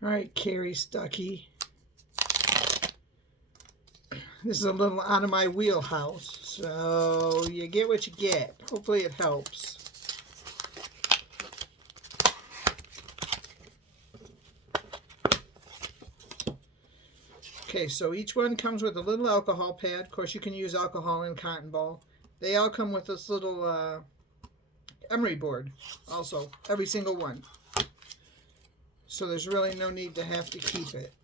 All right, Carrie Stuckey. This is a little out of my wheelhouse, so you get what you get. Hopefully it helps. Okay, so each one comes with a little alcohol pad. Of course, you can use alcohol and cotton ball. They all come with this little emery board also, every single one. So there's really no need to have to keep it.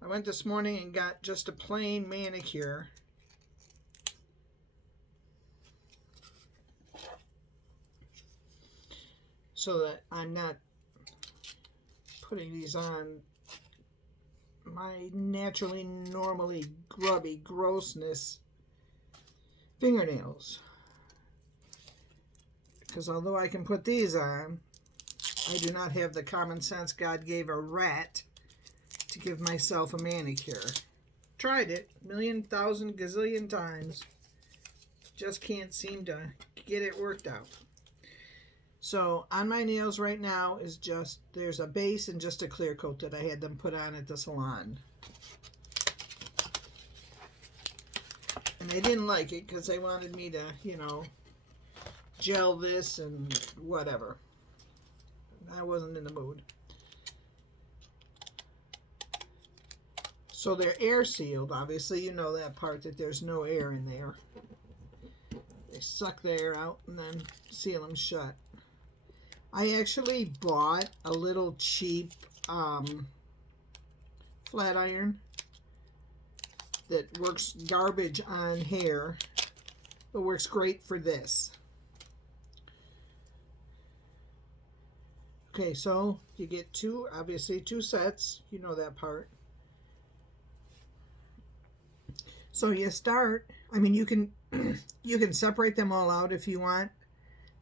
I went this morning and got just a plain manicure. So that I'm not putting these on my normally grubby grossness fingernails. Because although I can put these on, I do not have the common sense God gave a rat to give myself a manicure. Tried it a million, thousand, gazillion times. Just can't seem to get it worked out. So on my nails right now is just, there's a base and just a clear coat that I had them put on at the salon. And they didn't like it because they wanted me to, you know, gel this and whatever. I wasn't in the mood. So they're air sealed, obviously. You know that part, that there's no air in there. They suck the air out and then seal them shut. I actually bought a little cheap flat iron that works garbage on hair, but works great for this. Okay, so you get obviously two sets. You know that part. So you start, I mean, you can you can separate them all out if you want.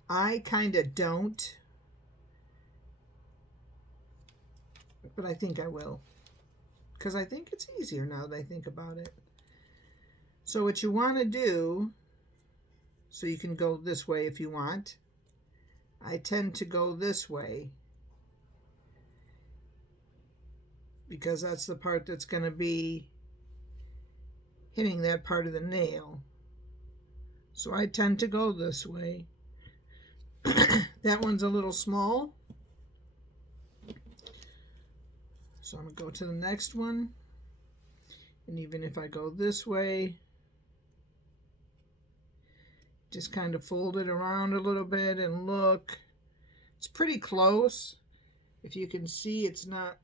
I kind of don't, but I think I will, because I think it's easier now that I think about it. So what you want to do, so you can go this way if you want. I tend to go this way because that's the part that's going to be hitting that part of the nail. So I tend to go this way. That one's a little small. So I'm going to go to the next one. And even if I go this way, just kind of fold it around a little bit and look. It's pretty close. If you can see, it's not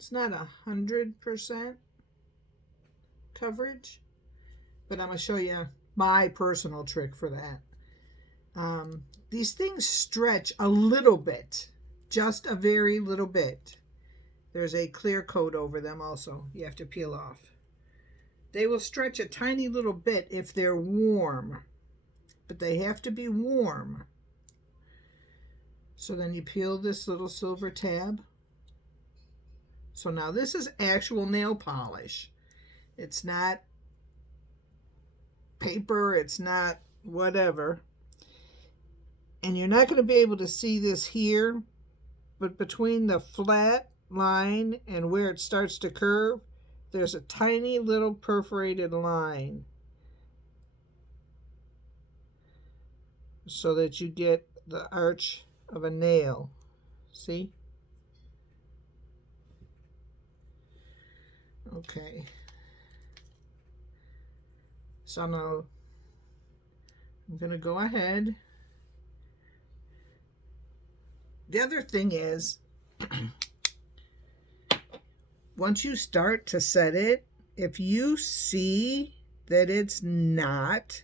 100% coverage, but I'm going to show you my personal trick for that. These things stretch a little bit, just a very little bit. There's a clear coat over them also. You have to peel off. They will stretch a tiny little bit if they're warm, but they have to be warm. So then you peel this little silver tab. So now this is actual nail polish. It's not paper, it's not whatever. And you're not going to be able to see this here, but between the flat line and where it starts to curve, there's a tiny little perforated line, so that you get the arch of a nail. See? Okay. So now I'm going to go ahead. The other thing is, once you start to set it, if you see that it's not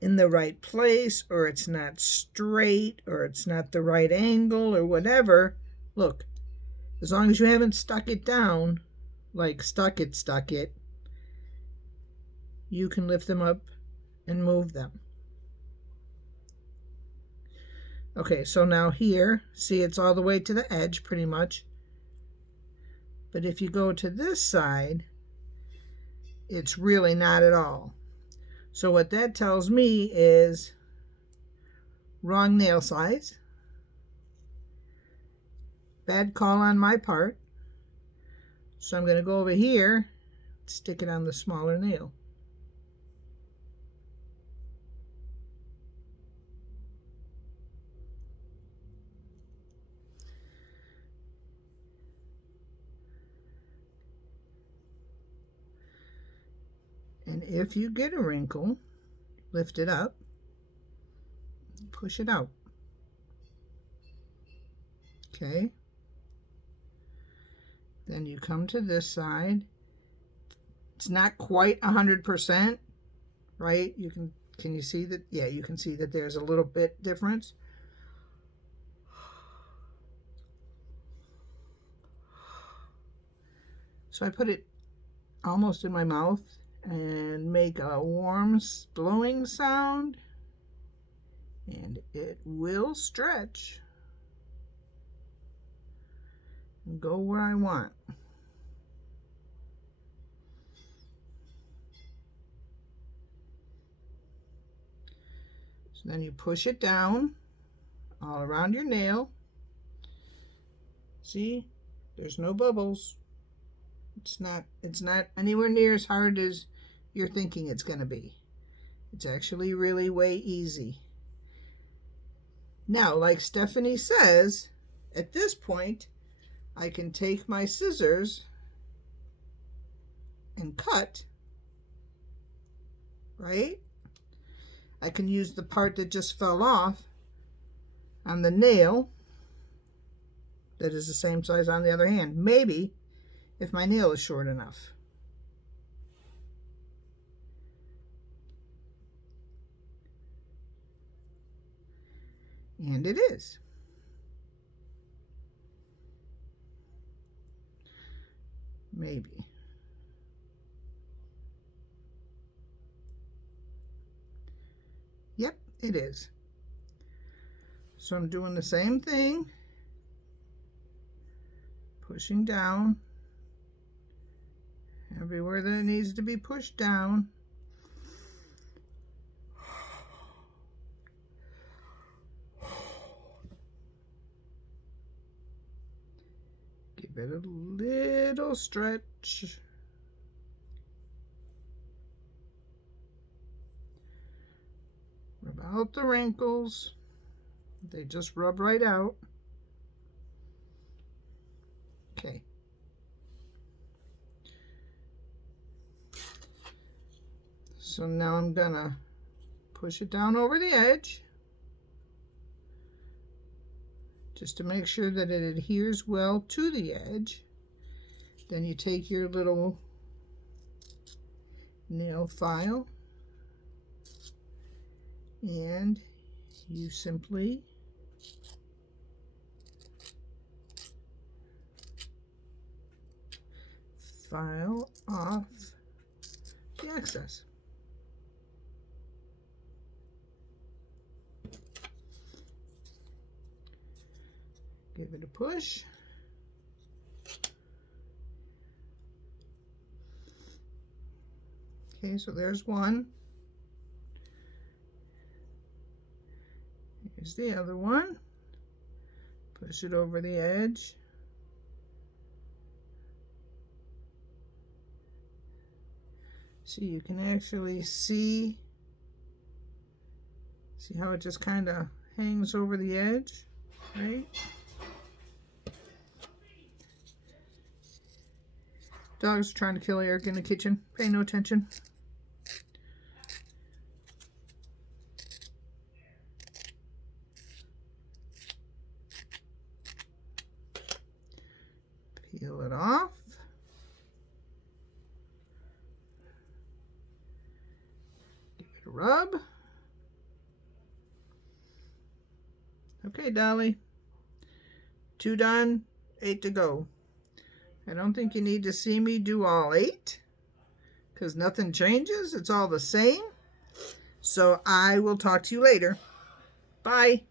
in the right place, or it's not straight, or it's not the right angle, or whatever, look, as long as you haven't stuck it down, like stuck it, you can lift them up and move them. Okay, so now here, see, it's all the way to the edge pretty much. But if you go to this side, it's really not at all. So what that tells me is wrong nail size. Bad call on my part. So I'm going to go over here, stick it on the smaller nail. And if you get a wrinkle, lift it up, push it out. Okay. Then you come to this side. It's not quite 100%, right? Can you see that? Yeah, you can see that there's a little bit difference. So I put it almost in my mouth and make a warm blowing sound, and it will stretch and go where I want. So then you push it down all around your nail. See, there's no bubbles. It's not anywhere near as hard as you're thinking it's going to be. It's actually really way easy. Now, like Stephanie says, at this point, I can take my scissors and cut, right? I can use the part that just fell off on the nail that is the same size on the other hand. Maybe if my nail is short enough. And it is. Maybe. Yep, it is. So I'm doing the same thing. Pushing down everywhere that it needs to be pushed down. Give it a little stretch. Rub out the wrinkles. They just rub right out. Okay. So now I'm gonna push it down over the edge just to make sure that it adheres well to the edge. Then you take your little nail file and you simply file off the excess. Give it a push. Okay, so there's one. Here's the other one. Push it over the edge. So you can actually see how it just kind of hangs over the edge, right? Dog's trying to kill Eric in the kitchen. Pay no attention. Peel it off. Give it a rub. Okay, Dolly. 2 done, 8 to go. I don't think you need to see me do all 8 because nothing changes. It's all the same. So I will talk to you later. Bye.